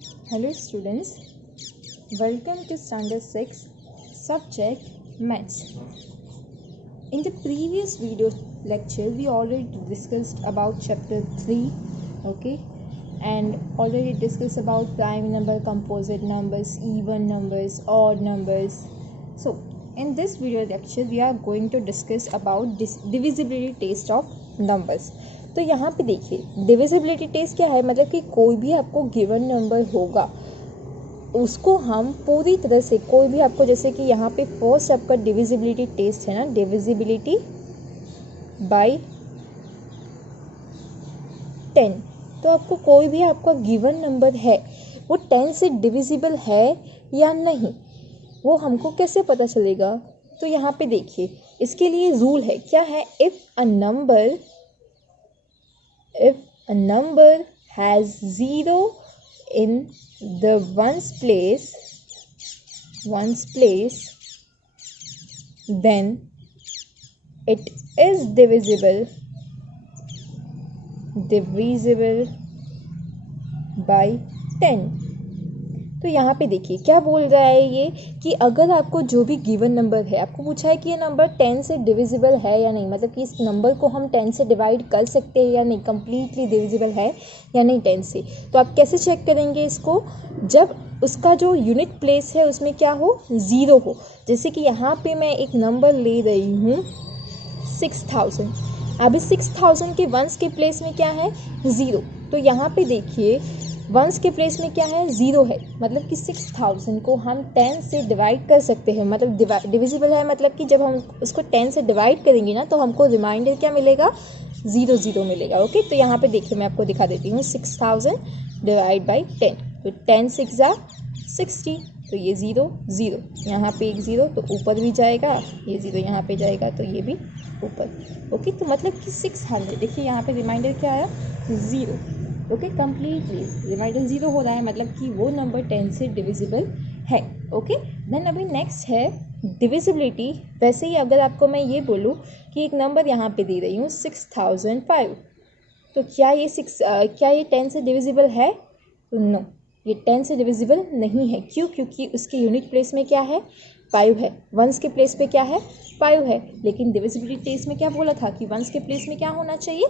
Hello students, welcome to standard 6 subject maths. In the previous video lecture we already discussed about chapter 3, okay, and already discussed about prime number, composite numbers, even numbers, odd numbers. So in this video lecture we are going to discuss about divisibility test of numbers. तो यहाँ पे देखिए divisibility test क्या है, मतलब कि कोई भी आपको गिवन नंबर होगा उसको हम पूरी तरह से कोई भी आपको, जैसे कि यहाँ पे फर्स्ट आपका डिविजिबिलिटी टेस्ट है ना, डिविजिबिलिटी बाय 10। तो आपको कोई भी आपका गिवन नंबर है वो 10 से डिविजिबल है या नहीं, वो हमको कैसे पता चलेगा। तो यहाँ पे देखिए इसके लिए रूल है, क्या है, if a number has 0 in the ones place, then it is divisible by 10। तो यहाँ पे देखिए क्या बोल रहा है ये, कि अगर आपको जो भी गिवन नंबर है, आपको पूछा है कि ये नंबर 10 से डिविजिबल है या नहीं, मतलब कि इस नंबर को हम 10 से डिवाइड कर सकते हैं या नहीं, कम्प्लीटली डिविजिबल है या नहीं 10 से। तो आप कैसे चेक करेंगे इसको, जब उसका जो यूनिट प्लेस है उसमें क्या हो, 0 हो। जैसे कि यहाँ पे मैं एक नंबर ले रही हूँ 6000, अभी 6000 के वंस के प्लेस में क्या है, 0। तो यहाँ पे देखिए वंस के प्लेस में क्या है, 0 है, मतलब कि 6000 को हम 10 से डिवाइड कर सकते हैं, मतलब डिविजिबल है, मतलब कि जब हम उसको 10 से डिवाइड करेंगे ना तो हमको रिमाइंडर क्या मिलेगा, 0 मिलेगा। ओके, तो यहाँ पे देखिए मैं आपको दिखा देती हूँ 6000 डिवाइड बाई 10, तो 10 6 60, तो ये 0 यहाँ पे एक 0 तो ऊपर भी जाएगा, ये 0 यहाँ पे जाएगा तो ये भी ऊपर। ओके, तो मतलब कि 600, देखिए यहाँ पे रिमाइंडर क्या आया, 0। ओके, कम्प्लीटली रिमाइंडर 0 हो रहा है, मतलब कि वो नंबर 10 से डिविजिबल है। ओके, देन अभी नेक्स्ट है डिविजिबिलिटी। वैसे ही अगर आपको मैं ये बोलूँ कि एक नंबर यहाँ पे दे रही हूँ 6005, तो क्या ये 10 से डिविजिबल है, तो नो, ये 10 से डिविजिबल नहीं है। क्यों, क्योंकि उसके यूनिट प्लेस में क्या है, 5 है, वंस के प्लेस पे क्या है, 5 है। लेकिन डिविजिबिलिटी टेस्ट में क्या बोला था कि वंस के प्लेस में क्या होना चाहिए,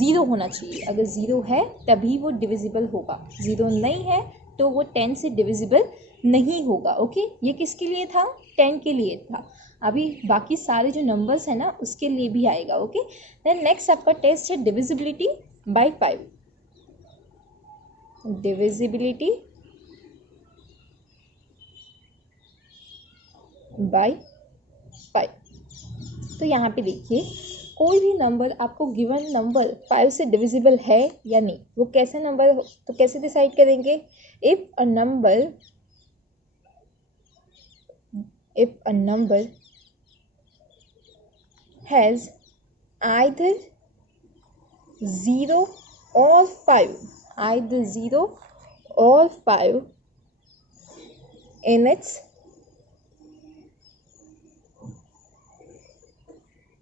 0 होना चाहिए। अगर 0 है तभी वो डिविजिबल होगा, 0 नहीं है तो वो 10 से डिविजिबल नहीं होगा। ओके, ये किसके लिए था, 10 के लिए था। अभी बाकी सारे जो नंबर्स हैं ना उसके लिए भी आएगा। ओके, देन नेक्स्ट आपका टेस्ट है डिविजिबिलिटी बाय 5। Divisibility bye 5। तो यहाँ पे देखिए कोई भी नंबर आपको गिवन नंबर 5 से डिविजिबल है या नहीं, वो कैसे नंबर, तो कैसे डिसाइड करेंगे, if a number has either 0 or 5, either 0 or 5 in its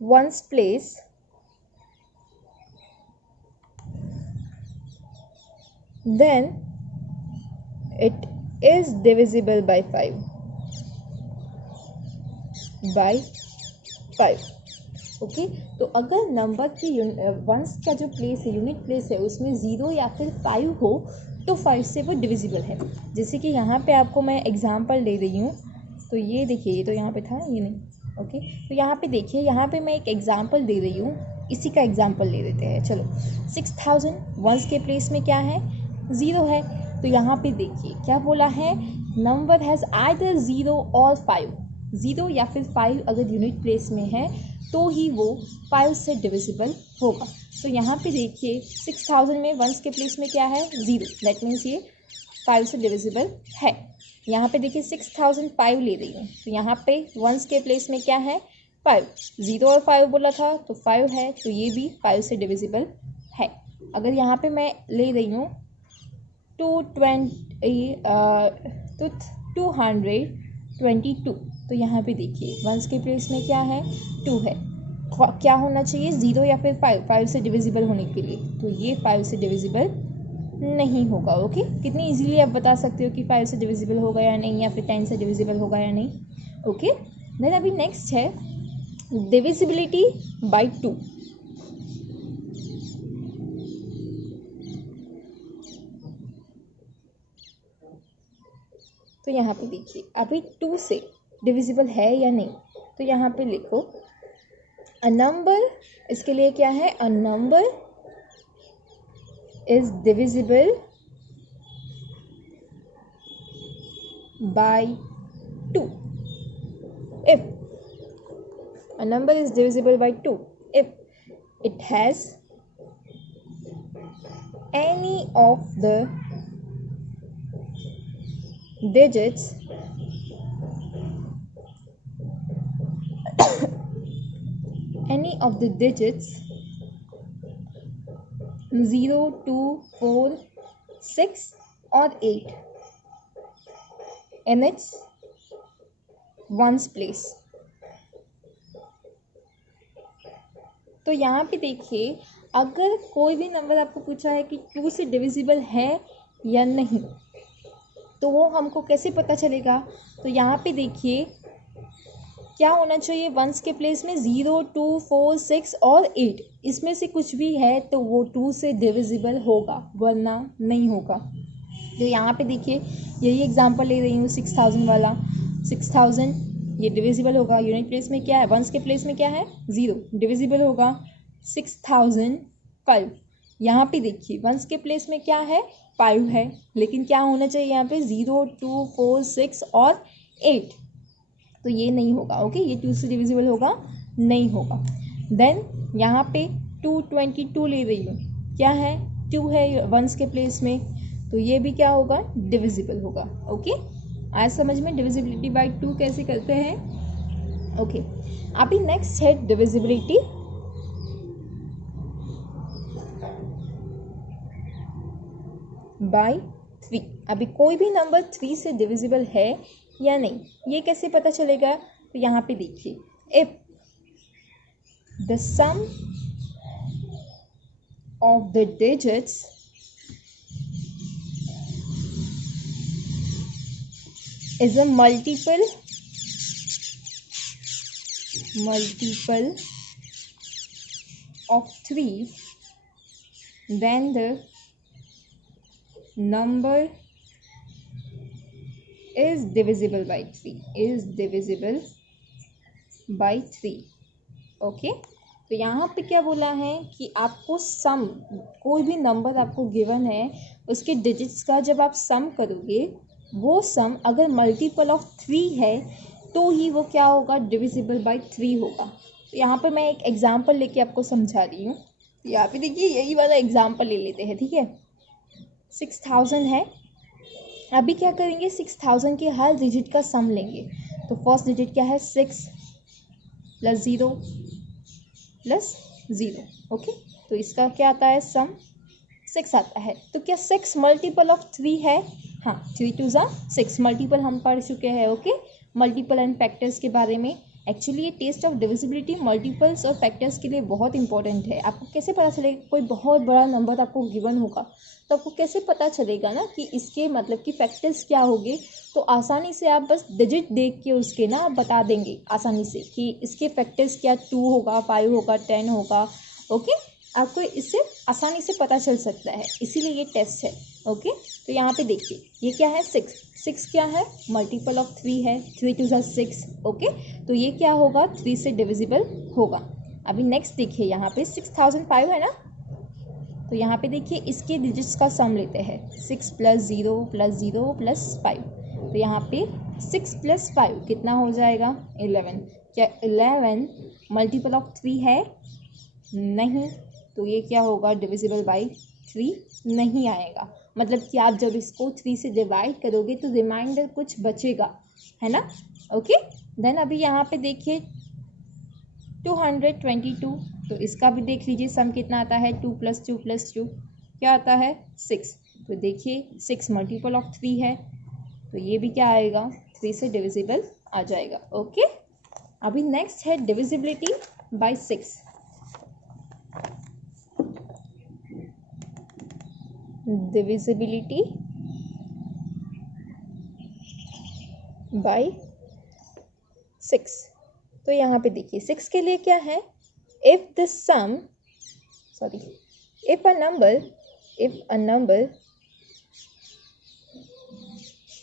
ones place, then it is divisible by 5 okay. तो अगर नंबर की वंस का जो प्लेस है, यूनिट प्लेस है, उसमें 0 या फिर 5 हो तो 5 से वो डिविजिबल है। जैसे कि यहाँ पे आपको मैं एग्जांपल दे रही हूँ, तो ये देखिए, ये तो यहाँ पे था, ये नहीं। ओके, तो यहाँ पे देखिए, यहाँ पे मैं एक एग्जांपल दे रही हूँ, इसी का एग्जांपल ले लेते हैं। चलो, 6000 वंस के प्लेस में क्या है, 0 है। तो यहाँ पे देखिए क्या बोला है, नंबर हैज़ आइदर 0 और 5, 0 या फिर 5 अगर यूनिट प्लेस में है तो ही वो 5 से डिविजिबल होगा। तो यहाँ पे देखिए 6000 में वंस के प्लेस में क्या है, 0, दैट मीन्स ये 5 से डिविजिबल है। यहाँ पे देखिए 6005 ले रही हूँ, तो यहाँ पे वंस के प्लेस में क्या है, 5, 0 और 5 बोला था तो 5 है, तो ये भी 5 से डिविजिबल है। अगर यहाँ पे मैं ले रही हूँ 222, तो यहाँ पे देखिए वंस के प्लेस में क्या है, 2 है, क्या होना चाहिए, 0 या फिर 5 से डिविजिबल होने के लिए, तो ये 5 से डिविजिबल नहीं होगा। ओके, कितनी इजीली आप बता सकते हो कि 5 से डिविजिबल होगा या नहीं, या फिर 10 से डिविजिबल होगा या नहीं। ओके, देन अभी नेक्स्ट है डिविजिबिलिटी बाय 2। तो यहाँ पे देखिए अभी 2 से डिविजिबल है या नहीं, तो यहाँ पे लिखो अ नंबर, इसके लिए क्या है, a number is divisible by 2 if a number is divisible by 2 if it has any of the digits any of the digits 0, 2, 4, 6 or 8 in its ones place। तो यहाँ पे देखिए अगर कोई भी नंबर आपको पूछा है कि 2 से डिविजिबल है या नहीं, तो वो हमको कैसे पता चलेगा। तो यहाँ पे देखिए क्या होना चाहिए, वंस के प्लेस में 0, 2, 4, 6 और 8, इसमें से कुछ भी है तो वो 2 से डिविजिबल होगा, वरना नहीं होगा। तो यहाँ पे देखिए यही एग्जांपल ले रही हूँ 6000 वाला। 6000 ये डिविजिबल होगा, यूनिट प्लेस में क्या है, वंस के प्लेस में क्या है 0, डिविजिबल होगा 6005। यहाँ पे देखिए वंस के प्लेस में क्या है 5 है, लेकिन क्या होना चाहिए यहाँ पे 0, 2, 4, 6 और 8, तो ये नहीं होगा। ओके, ये 2 से डिविजिबल होगा नहीं होगा। देन यहाँ पे 222 ले रही हूँ, क्या है 2 है वंस के प्लेस में, तो ये भी क्या होगा डिविजिबल होगा। ओके, आज समझ में डिविजिबिलिटी बाय 2 कैसे करते हैं। ओके, अभी नेक्स्ट है डिविजिबिलिटी बाय 3। अभी कोई भी नंबर 3 से डिविजिबल है या नहीं, ये कैसे पता चलेगा। तो यहाँ पे देखिए if the sum of the digits is a multiple of 3, then the number is divisible by 3 okay. तो यहाँ पे क्या बोला है कि आपको सम, कोई भी नंबर आपको गिवन है उसके डिजिट्स का जब आप सम करोगे, वो सम अगर मल्टीपल ऑफ 3 है तो ही वो क्या होगा डिविजिबल बाय 3 होगा। तो यहाँ पर मैं एक एग्जांपल लेके आपको समझा रही हूँ। यहाँ पे देखिए यही वाला एग्जांपल ले लेते हैं, ठीक है। 6000 है, अभी क्या करेंगे 6000 के हर डिजिट का सम लेंगे। तो फर्स्ट डिजिट क्या है 6 + 0 + 0। ओके, तो इसका क्या आता है सम 6 आता है। तो क्या 6 मल्टीपल ऑफ 3 है, हाँ 3 2 ज़ा 6 मल्टीपल हम पढ़ चुके हैं। ओके, मल्टीपल एंड फैक्टर्स के बारे में। एक्चुअली ये टेस्ट ऑफ डिविजिबिलिटी मल्टीपल्स और फैक्टर्स के लिए बहुत इंपॉर्टेंट है। आपको कैसे पता चलेगा, कोई बहुत बड़ा नंबर आपको गिवन होगा तो आपको कैसे पता चलेगा ना कि इसके मतलब कि फैक्टर्स क्या होंगे। तो आसानी से आप बस डिजिट देख के उसके ना आप बता देंगे आसानी से कि इसके फैक्टर्स क्या 2 होगा, 5 होगा, 10 होगा। ओके, आपको इससे आसानी से पता चल सकता है, इसीलिए ये टेस्ट है। ओके, तो यहाँ पे देखिए ये क्या है 6 क्या है मल्टीपल ऑफ 3 है, 3 2 ज़ा 6। ओके, तो ये क्या होगा 3 से डिविजिबल होगा। अभी नेक्स्ट देखिए यहाँ पे 6005 है ना, तो यहाँ पे देखिए इसके डिजिट्स का सम लेते हैं 6 + 0 + 0 + 5। तो यहाँ पे 6 + 5 कितना हो जाएगा 11। क्या 11 मल्टीपल ऑफ 3 है, नहीं, तो ये क्या होगा डिविजिबल बाय 3 नहीं आएगा। मतलब कि आप जब इसको 3 से डिवाइड करोगे तो रिमाइंडर कुछ बचेगा, है ना। ओके, देन अभी यहाँ पे देखिए 222, तो इसका भी देख लीजिए सम कितना आता है 2 + 2 + 2 क्या आता है 6। तो देखिए 6 मल्टीपल ऑफ 3 है, तो ये भी क्या आएगा 3 से डिविजिबल आ जाएगा। ओके, अभी नेक्स्ट है डिविजिबिलिटी बाय 6। divisibility by 6। तो यहाँ पे देखिए 6 के लिए क्या है, if the sum sorry if a number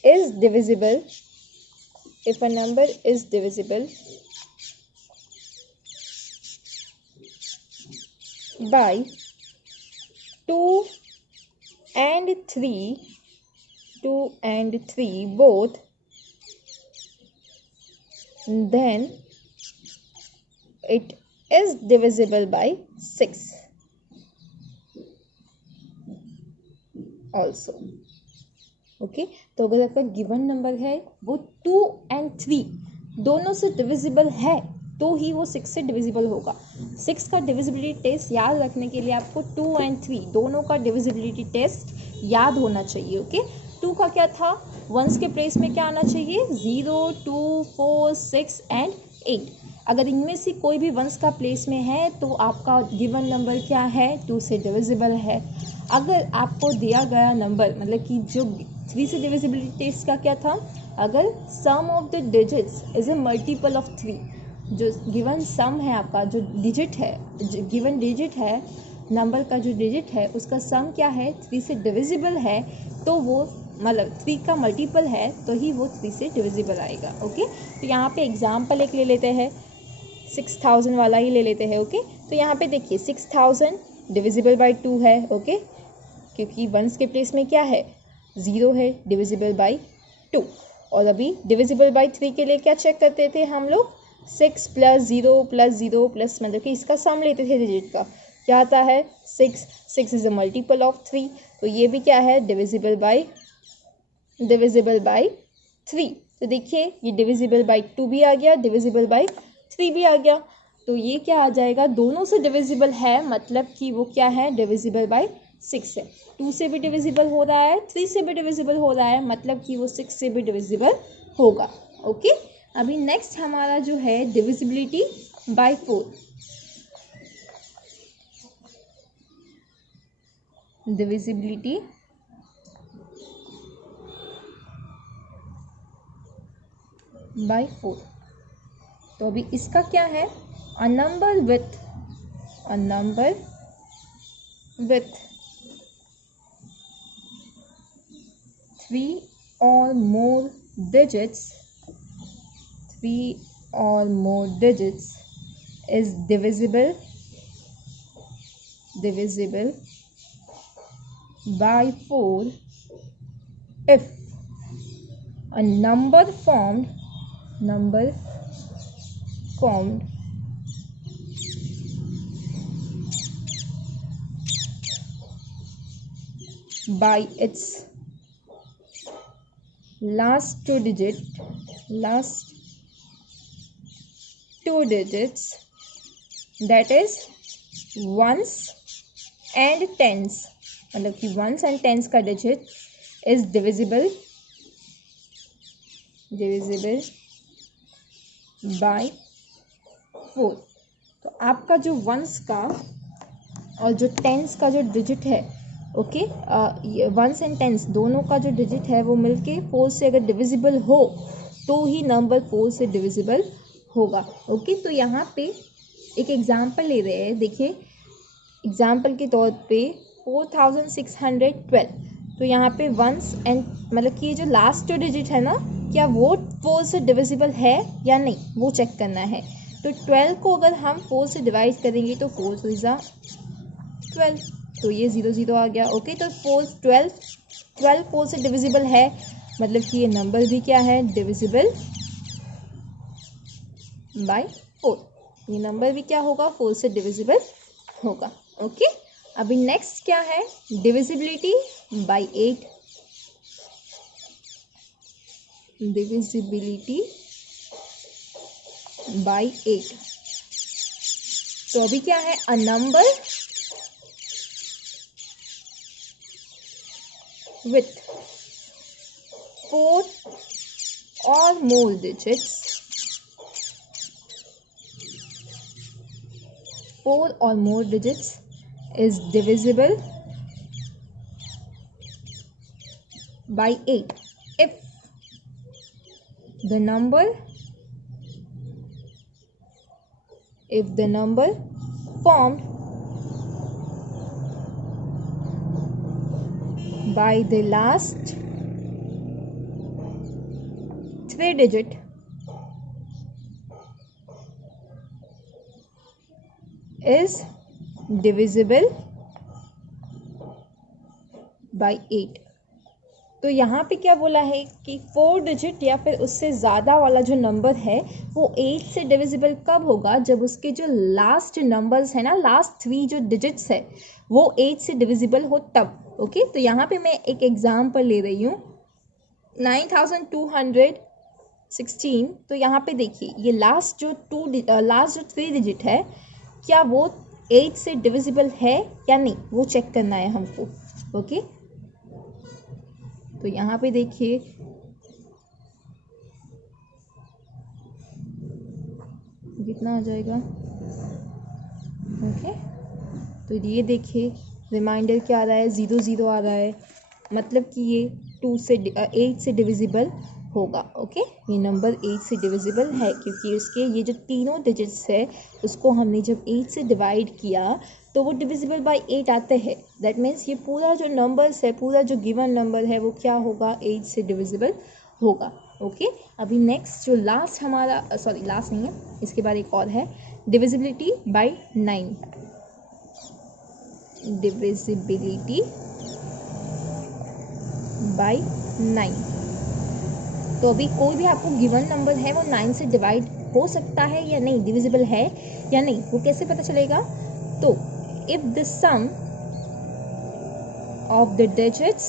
is divisible by 2 and 3 both, then it is divisible by 6 also। Okay तो अगर आपका गिवन नंबर है वो 2 and 3 दोनों से डिविजिबल है तो ही वो 6 से डिविजिबल होगा। 6 का डिविजिबिलिटी टेस्ट याद रखने के लिए आपको 2 and 3 दोनों का डिविजिबिलिटी टेस्ट याद होना चाहिए। ओके 2 का क्या था, वंस के प्लेस में क्या आना चाहिए, 0, 2, 4, 6 and 8। अगर इनमें से कोई भी वंस का प्लेस में है तो आपका गिवन नंबर क्या है, 2 से डिविजिबल है। अगर आपको दिया गया नंबर मतलब कि जो 3 से डिविजिबिलिटी टेस्ट का क्या था, अगर sum of the digits is a multiple of 3, जो गिवन सम है आपका, जो डिजिट है, गिवन डिजिट है, नंबर का जो डिजिट है उसका सम क्या है, 3 से डिविजिबल है, तो वो मतलब 3 का मल्टीपल है तो ही वो 3 से डिविजिबल आएगा। ओके तो यहाँ पे एग्जाम्पल एक ले लेते हैं, 6000 वाला ही ले लेते हैं। ओके तो यहाँ पे देखिए 6000 डिविजिबल बाई 2 है। ओके क्योंकि वंस के प्लेस में क्या है, 0 है, डिविजिबल बाई 2। और अभी डिविजिबल बाई 3 के लिए क्या चेक करते थे हम लोग, 6 + 0 + 0 प्लस मतलब कि इसका सम लेते थे डिजिट का, क्या आता है 6 इज़ अ मल्टीपल ऑफ 3, तो ये भी क्या है डिविजिबल बाई 3। तो देखिए ये डिविजिबल बाई 2 भी आ गया, डिविजिबल बाई 3 भी आ गया, तो ये क्या आ जाएगा, दोनों से डिविजिबल है मतलब कि वो क्या है, डिविजिबल बाई 6 है। 2 से भी डिविजिबल हो रहा है, 3 से भी डिविजिबल हो रहा है, मतलब कि वो 6 से भी डिविजिबल होगा। ओके अभी नेक्स्ट हमारा जो है डिविजिबिलिटी बाय 4। डिविजिबिलिटी बाय 4, तो अभी इसका क्या है, a number with 3 or more digits is divisible by 4 if a number formed by its last two digits, that is ones and tens, मतलब कि ones and tens का digit is divisible by 4। तो आपका जो वंस का और जो tense का जो डिजिट है, ओके वंस एंड टेंस दोनों का जो डिजिट है वो मिलके 4 से अगर डिविजिबल हो तो ही नंबर 4 से डिविजिबल होगा। ओके तो यहाँ पे एक एग्जांपल ले रहे हैं, देखिए एग्जांपल के तौर पे 4612, तो यहाँ पे वंस एंड मतलब कि ये जो लास्ट जो डिजिट है ना, क्या वो 4 से डिविजिबल है या नहीं, वो चेक करना है। तो 12 को अगर हम 4 से डिवाइड करेंगे तो 4 × 12, तो ये 0 0 आ गया। ओके तो 12 4 से डिविजिबल है, मतलब कि ये नंबर भी क्या है, डिविजिबल बाय 4, ये नंबर भी क्या होगा, 4 से डिविजिबल होगा। ओके अभी नेक्स्ट क्या है, डिविजिबिलिटी बाय 8। डिविजिबिलिटी बाय 8, तो अभी क्या है, a number with 4 or more digits is divisible by 8 if the number formed by the last 3 digit is divisible by 8। तो यहाँ पे क्या बोला है कि 4 डिजिट या फिर उससे ज़्यादा वाला जो नंबर है वो 8 से डिविजिबल कब होगा, जब उसके जो लास्ट नंबर्स है ना, लास्ट 3 जो डिजिट्स है वो 8 से डिविजिबल हो तब। ओके, तो यहाँ पे मैं एक एग्जांपल ले रही हूँ 9216। तो यहाँ पे देखिए ये लास्ट जो 3 डिजिट है क्या वो 8 से डिविजिबल है या नहीं, वो चेक करना है हमको। ओके, तो यहाँ पे देखिए कितना आ जाएगा। ओके, तो ये देखिए रिमाइंडर क्या आ रहा है, 00 आ रहा है, मतलब कि ये 8 से डिविजिबल होगा। ओके, ये नंबर 8 से डिविजिबल है क्योंकि उसके ये जो तीनों डिजिट्स है उसको हमने जब 8 से डिवाइड किया तो वो डिविजिबल बाय 8 आते हैं। दैट मीन्स ये पूरा जो नंबर्स है, पूरा जो गिवन नंबर है वो क्या होगा, 8 से डिविजिबल होगा। ओके, अभी नेक्स्ट जो लास्ट हमारा, सॉरी लास्ट नहीं है, इसके बाद एक और है डिविजिबिलिटी बाय 9। Divisibility bye 9। तो अभी कोई भी आपको गिवन नंबर है वो 9 से डिवाइड हो सकता है या नहीं, डिविजिबल है या नहीं, वो कैसे पता चलेगा। तो if the sum of the digits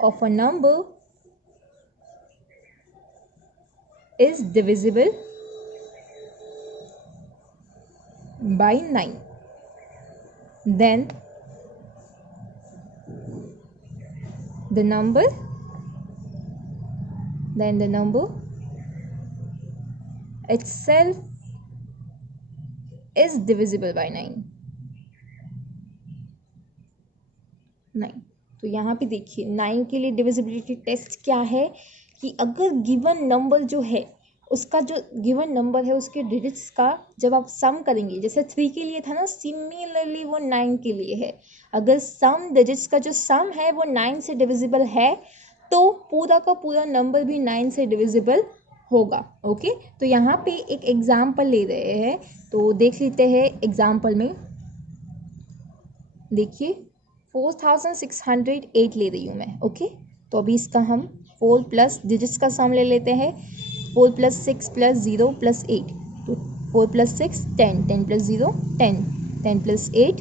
of a number is divisible by 9, then the number itself is divisible by 9। तो यहाँ पे देखिए 9 के लिए डिविजिबिलिटी टेस्ट क्या है कि अगर गिवन नंबर जो है उसका जो गिवन नंबर है उसके डिजिट्स का जब आप सम करेंगे, जैसे 3 के लिए था ना, सिमिलरली वो 9 के लिए है। अगर सम डिजिट्स का जो सम है वो 9 से डिविजिबल है तो पूरा का पूरा नंबर भी 9 से डिविजिबल होगा। ओके, तो यहाँ पे एक एग्जाम्पल ले रहे हैं, तो देख लेते हैं एग्जाम्पल में। देखिए 4608 ले रही हूँ मैं। ओके, तो अभी इसका हम 4 प्लस डिजिट्स का सम ले लेते हैं। 4 प्लस 6 प्लस 0 प्लस 8, तो 4 प्लस 6 10, 10 प्लस 0 10, 10 प्लस 8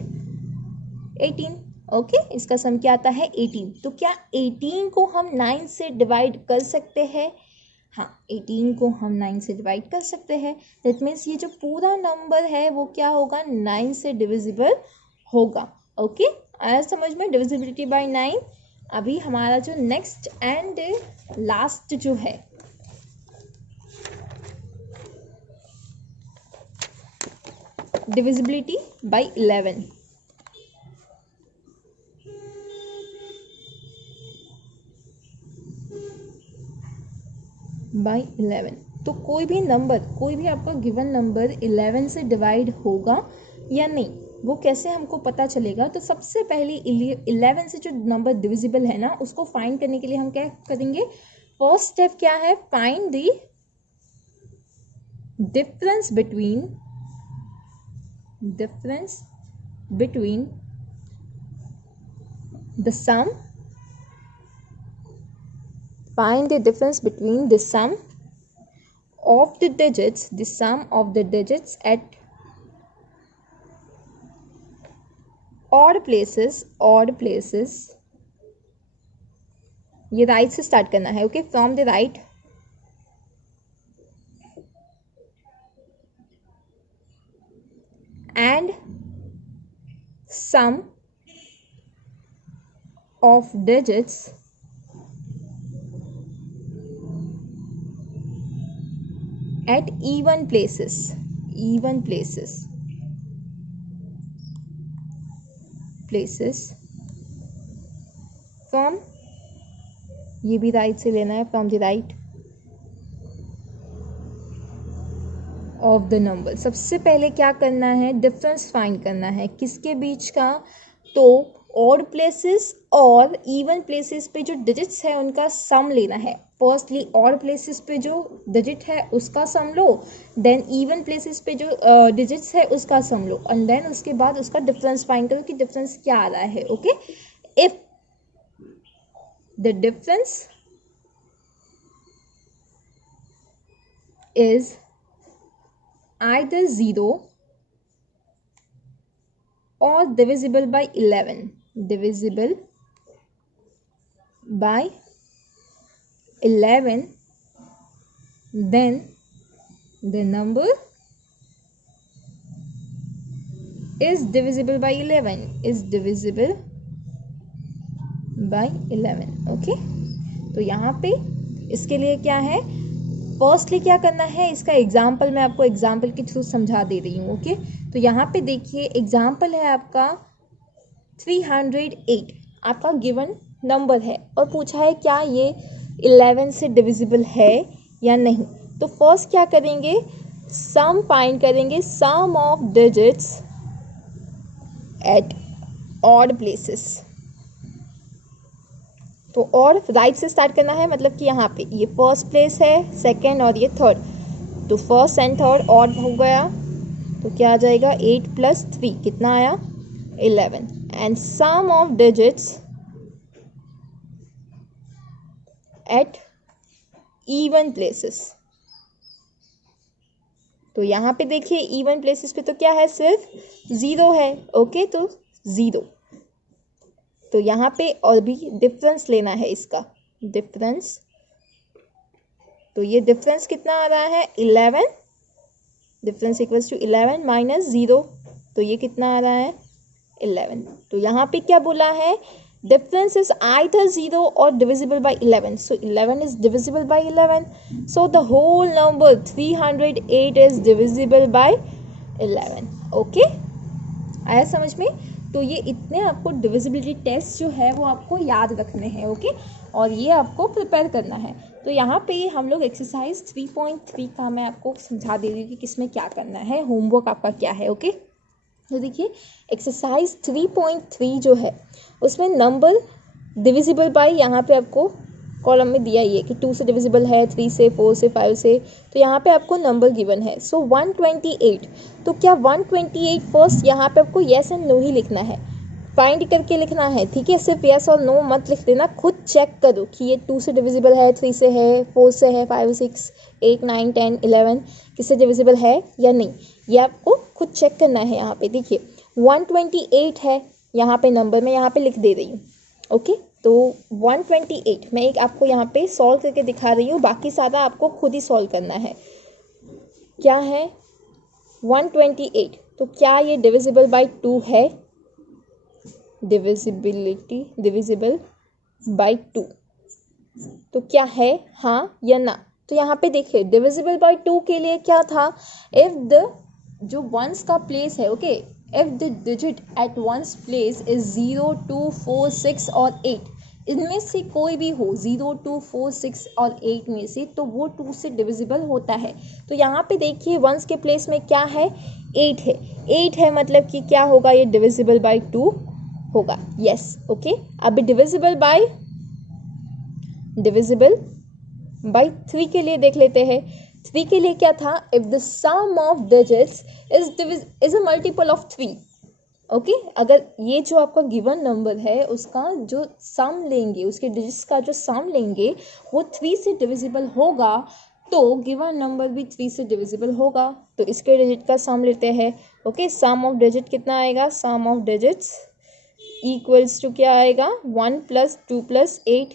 18। ओके, इसका सम क्या आता है 18। तो क्या 18 को हम 9 से डिवाइड कर सकते हैं? हाँ, 18 को हम 9 से डिवाइड कर सकते हैं। दैट मीन्स ये जो पूरा नंबर है वो क्या होगा, 9 से डिविजिबल होगा। ओके, आया समझ में, डिविजिबिलिटी बाय 9। अभी हमारा जो नेक्स्ट एंड लास्ट जो है डिविजिबिलिटी बाय 11। बाय 11, तो कोई भी आपका गिवन नंबर 11 से डिवाइड होगा या नहीं, वो कैसे हमको पता चलेगा। तो सबसे पहले 11 से जो नंबर डिविजिबल है ना उसको फाइंड करने के लिए हम क्या करेंगे, फर्स्ट स्टेप क्या है, find the difference between the sum find the difference between the sum of the digits at odd places। ये राइट से स्टार्ट करना है। Okay, from the right end sum of digits at even places। Places from, ये भी right से लेना है, from the right of the number. सबसे पहले क्या करना है, डिफरेंस फाइंड करना है किसके बीच का, तो ऑड प्लेसेस और इवन प्लेसेस पे जो डिजिट्स है उनका सम लेना है। फर्स्टली ऑड प्लेसेस पे जो डिजिट है उसका सम लो, देन इवन प्लेसेस पे जो डिजिट्स है उसका सम लो, एंड देन उसके बाद उसका डिफरेंस फाइंड करो कि डिफरेंस क्या आ रहा है। Okay, if the difference is either 0 or divisible by 11, divisible by 11, then the number is divisible by 11, is divisible by 11। Okay, तो यहाँ पे इसके लिए क्या है, फर्स्टली क्या करना है, इसका एग्जाम्पल मैं आपको एग्जाम्पल के थ्रू समझा दे रही हूँ। ओके, तो यहाँ पे देखिए एग्जाम्पल है आपका 308, आपका गिवन नंबर है और पूछा है क्या ये 11 से डिविजिबल है या नहीं। तो फर्स्ट क्या करेंगे, सम फाइंड करेंगे, sum of digits at odd places. तो और राइट से स्टार्ट करना है, मतलब कि यहाँ पे ये फर्स्ट प्लेस है, सेकंड और ये थर्ड, तो फर्स्ट एंड थर्ड ऑड हो गया, तो क्या आ जाएगा 8 + 3 कितना आया 11, and sum of digits at even places. तो यहाँ पे देखिए इवन प्लेसेस पे तो क्या है, सिर्फ 0 है। ओके, तो 0, तो यहाँ पे और भी डिफरेंस लेना है इसका, डिफरेंस, तो ये डिफरेंस कितना आ रहा है 11, डिफरेंस इक्वल्स टू 11 माइनस 0, तो ये कितना आ रहा है 11। तो यहाँ पे क्या बोला है, difference is either 0 or divisible by 11, so 11 is divisible by 11, so the whole number 308 is divisible by 11। Okay, आया समझ में। तो ये इतने आपको डिविजिबिलिटी टेस्ट जो है वो आपको याद रखने हैं। ओके, और ये आपको प्रिपेयर करना है। तो यहाँ पे हम लोग एक्सरसाइज 3.3 का मैं आपको समझा दे रही हूँ कि किसमें क्या करना है, होमवर्क आपका क्या है। ओके, तो देखिए एक्सरसाइज 3.3 जो है उसमें नंबर डिविजिबल बाय, यहाँ पे आपको कॉलम में दिया ही है कि 2 से डिविजिबल है, 3 से, 4 से, 5 से, तो यहाँ पे आपको नंबर गिवन है। सो 128, तो क्या 128 फर्स्ट यहाँ पे आपको येस एंड नो ही लिखना है, फाइंड करके लिखना है। ठीक है, सिर्फ येस और नो मत लिख देना, खुद चेक करो कि ये 2 से डिविजिबल है, 3 से है, 4 से है, 5, 6, 8, 9, 10, 11 किससे डिविजिबल है या नहीं, ये आपको खुद चेक करना है। यहाँ पे देखिए 128 है, यहाँ पे नंबर में यहाँ पे लिख दे रही हूँ। ओके, तो 128 मैं एक आपको यहाँ पे सॉल्व करके दिखा रही हूँ, बाकी सारा आपको खुद ही सॉल्व करना है। क्या है 128, तो क्या ये डिविजिबल बाय 2 है, डिविजिबिलिटी, डिविजिबल बाय 2, तो क्या है हाँ या ना। तो यहाँ पे देखिए डिविजिबल बाय 2 के लिए क्या था, इफ द जो वंस का प्लेस है, okay, if the digit at ones place is 0, 2, 4, 6 और 8, इनमें से कोई भी हो 0, 2, 4, 6 और 8 में से, तो वो 2 से डिविजिबल होता है। तो यहाँ पे देखिए वंस के प्लेस में क्या है 8 है, 8 है मतलब कि क्या होगा, ये डिविजिबल बाय 2 होगा। यस, ओके, अब डिविजिबल बाय 3 के लिए देख लेते हैं। 3 के लिए क्या था, if the sum of digits is a multiple of 3। Okay, अगर ये जो आपका गिवन नंबर है उसका जो सम लेंगे, उसके डिजिट्स का जो सम लेंगे वो 3 से डिविजिबल होगा, तो गिवन नंबर भी 3 से डिविजिबल होगा। तो इसके डिजिट का सम लेते हैं। ओके, सम ऑफ डिजिट कितना आएगा, सम ऑफ डिजिट्स इक्वल्स टू क्या आएगा, 1 + 2 + 8,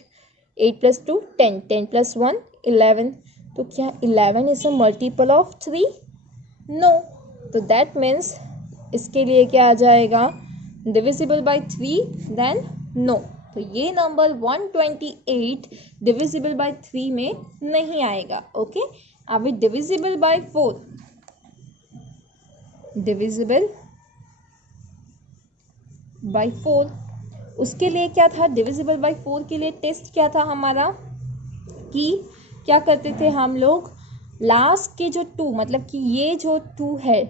8 + 2 10, 10 + 1 11। तो क्या 11 is a multiple of 3? No, तो दैट मीन्स इसके लिए क्या आ जाएगा, डिविजिबल बाय 3, देन नो। तो ये नंबर 128 डिविजिबल बाय 3 में नहीं आएगा। ओके, अब डिविजिबल बाय 4, डिविजिबल बाई 4। उसके लिए क्या था, डिविजिबल बाई 4 के लिए टेस्ट क्या था हमारा, कि क्या करते थे हम लोग, लास्ट के जो 2 मतलब कि ये जो 2 है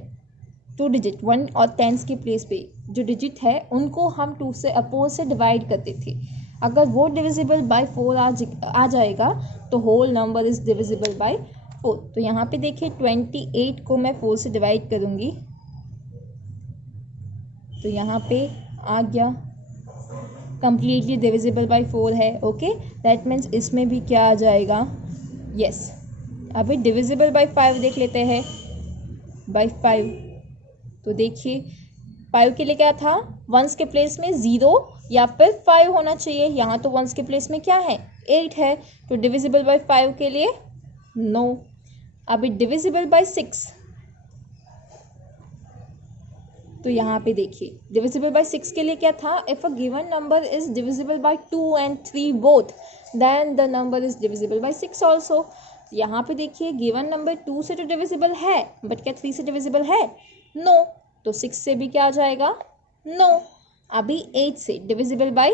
2 डिजिट 1 और 10 के प्लेस पे जो डिजिट है उनको हम 2 से अपोज से डिवाइड करते थे। अगर वो डिविजिबल बाय 4 आ जाएगा तो whole number is divisible by 4। तो यहाँ पे देखिए 28 को मैं 4 से डिवाइड करूँगी तो यहाँ पे आ गया कंप्लीटली डिविजिबल बाय 4 है। ओके, दैट मीन्स इसमें भी क्या आ जाएगा, यस। अभी डिविजिबल बाय 5 देख लेते हैं, बाय 5। तो देखिए 5 के लिए क्या था, वंस के प्लेस में 0 या फिर 5 होना चाहिए। यहाँ तो वंस के प्लेस में क्या है, 8 है। तो डिविजिबल बाय 5 के लिए नो। अभी डिविजिबल बाय 6, तो यहाँ पे देखिए डिविजिबल बाय 6 के लिए क्या था, if a given number is divisible by 2 and 3 both then the number is divisible by 6 also. यहाँ पे देखिए गिवन नंबर 2 से तो डिविजिबल है बट क्या 3 से डिविजिबल है, नो। तो 6 से भी क्या आ जाएगा, नो। अभी 8 से डिविजिबल बाय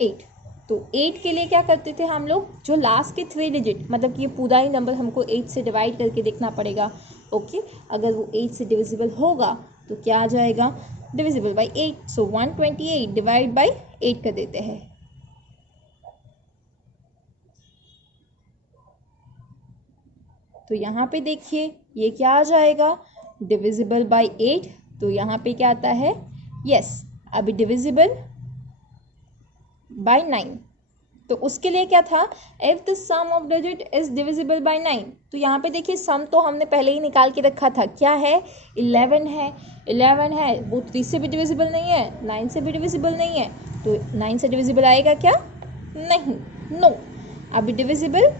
8, तो 8 के लिए क्या करते थे हम लोग, जो लास्ट के 3 डिजिट मतलब कि ये पूरा ही नंबर हमको 8 से डिवाइड करके देखना पड़ेगा। ओके, अगर वो 8 से डिविजिबल होगा तो क्या आ जाएगा, divisible by 8। So 128 divide by 8 कर देते हैं। तो यहाँ पे देखिए ये क्या आ जाएगा, डिविजिबल बाय 8। तो यहाँ पे क्या आता है, यस। अभी डिविजिबल बाय 9, तो उसके लिए क्या था, if the sum of digit is divisible by 9। तो यहाँ पे देखिए सम तो हमने पहले ही निकाल के रखा था, क्या है, 11 है। 11 है वो 3 से भी डिविजिबल नहीं है, 9 से भी डिविजिबल नहीं है। तो 9 से डिविजिबल आएगा क्या, नहीं, नो। अभी डिविजिबल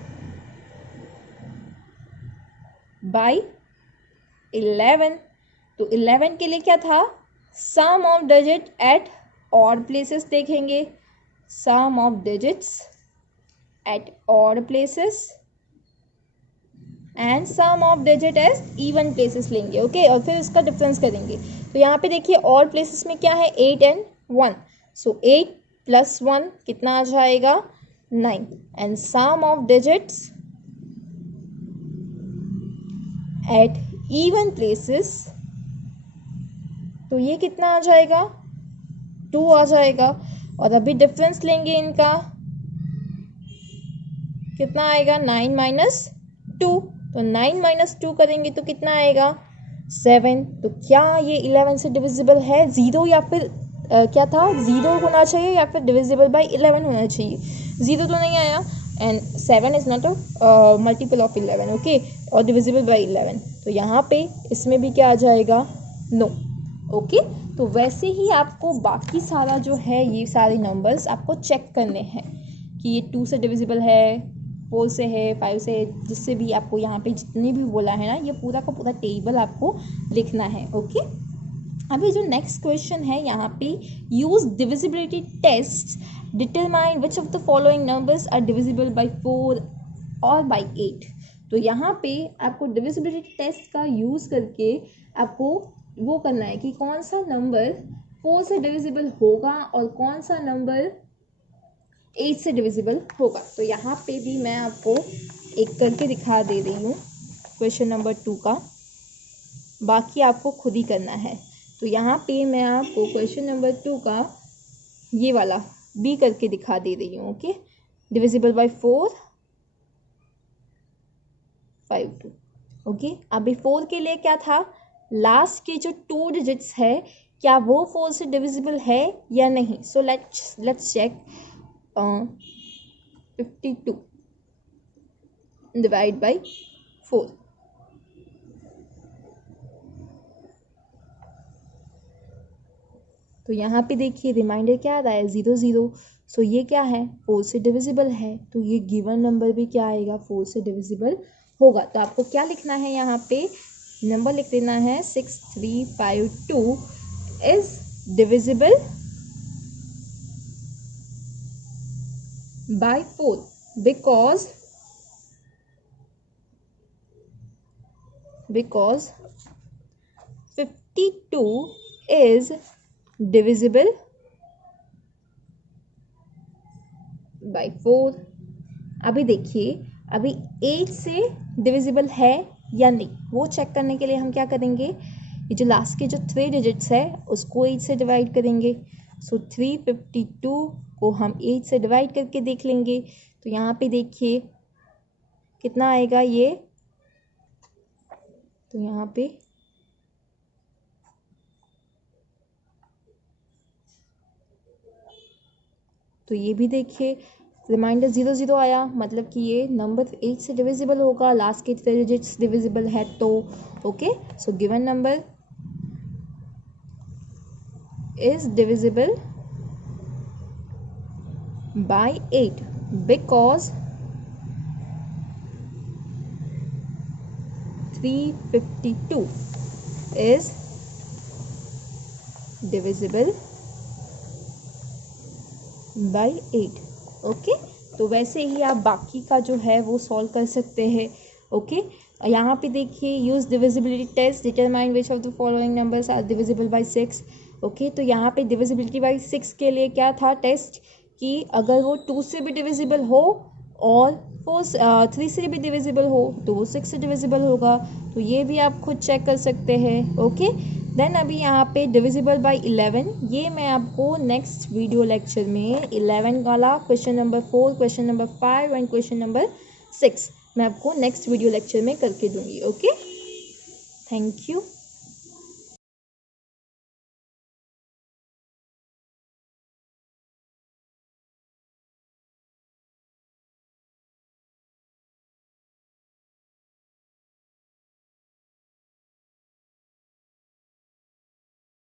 बाय 11, तो 11 के लिए क्या था, sum of digit at odd places देखेंगे, sum of digits at odd places and sum of digit as even places लेंगे। ओके, और फिर इसका डिफरेंस करेंगे। तो यहाँ पे देखिए ऑड प्लेसेस में क्या है, 8 and 1। सो 8 + 1 कितना आ जाएगा, 9। And sum of digits at even places, तो ये कितना आ जाएगा, 2 आ जाएगा। और अभी डिफरेंस लेंगे इनका, कितना आएगा, 9 - 2। तो 9 - 2 करेंगे तो कितना आएगा, 7। तो क्या ये 11 से डिविजिबल है, 0 या फिर क्या था, 0 होना चाहिए या फिर डिविजिबल बाय 11 होना चाहिए, 0 तो नहीं आया। And 7 is not a multiple of 11, okay, और डिविजिबल बाय 11। तो यहाँ पे इसमें भी क्या आ जाएगा, नो। ओके, तो वैसे ही आपको बाकी सारा जो है ये सारे नंबर्स आपको चेक करने हैं कि ये 2 से डिविजिबल है, 4 से है, 5 से है, जिससे भी आपको यहाँ पे जितने भी बोला है ना, ये पूरा का पूरा टेबल आपको लिखना है। ओके, अभी जो नेक्स्ट क्वेश्चन है यहाँ पे, use divisibility test determine which of the following numbers are divisible by 4 और बाय 8। तो यहाँ पे आपको डिविजिबिलिटी टेस्ट का यूज़ करके आपको वो करना है कि कौन सा नंबर 4 से डिविजिबल होगा और कौन सा नंबर 8 से डिविजिबल होगा। तो यहाँ पे भी मैं आपको एक करके दिखा दे रही हूँ क्वेश्चन नंबर 2 का, बाकी आपको खुद ही करना है। तो यहाँ पे मैं आपको क्वेश्चन नंबर 2 का ये वाला बी करके दिखा दे रही हूँ। Okay, divisible by 4 5 2। ओके, अभी 4 के लिए क्या था, लास्ट के जो 2 डिजिट्स है क्या वो 4 से डिविजिबल है या नहीं। So let's check 52 divide by 4। तो यहाँ पे देखिए रिमाइंडर क्या आ रहा है, 0 0। सो ये क्या है, 4 से डिविजिबल है, तो ये गिवन नंबर भी क्या आएगा, 4 से डिविजिबल होगा। तो आपको क्या लिखना है, यहाँ पे नंबर लिख देना है 6352 is divisible by 4 because 52 is divisible by 4। अभी देखिए, अभी 8 से डिविजिबल है या नहीं, वो चेक करने के लिए हम क्या करेंगे, ये जो लास्ट के जो 3 डिजिट्स है उसको 8 से डिवाइड करेंगे। सो 352 को हम 8 से डिवाइड करके देख लेंगे। तो यहाँ पे देखिए कितना आएगा ये, तो यहाँ पे तो ये भी देखिए रिमाइंडर 0 0 आया, मतलब कि ये नंबर 8 से डिविजिबल होगा, लास्ट के 3 डिजिट्स डिविजिबल है तो। Okay, so given number is divisible by 8 because 352 is divisible by 8। Okay, तो वैसे ही आप बाकी का जो है वो सॉल्व कर सकते हैं। ओके, यहाँ पे देखिए use divisibility test, determine which of the following numbers are divisible by 6। Okay, तो यहाँ पे डिविजिबिलिटी बाय 6 के लिए क्या था टेस्ट, कि अगर वो 2 से भी डिविजिबल हो और 3 से भी डिविजिबल हो तो वो 6 से डिविजिबल होगा। तो ये भी आप खुद चेक कर सकते हैं। ओके, देन अभी यहाँ पे डिविजिबल बाय 11, ये मैं आपको नेक्स्ट वीडियो लेक्चर में 11 वाला question number 4, question number 5 and question number 6 मैं आपको नेक्स्ट वीडियो लेक्चर में करके दूंगी। Okay, thank you.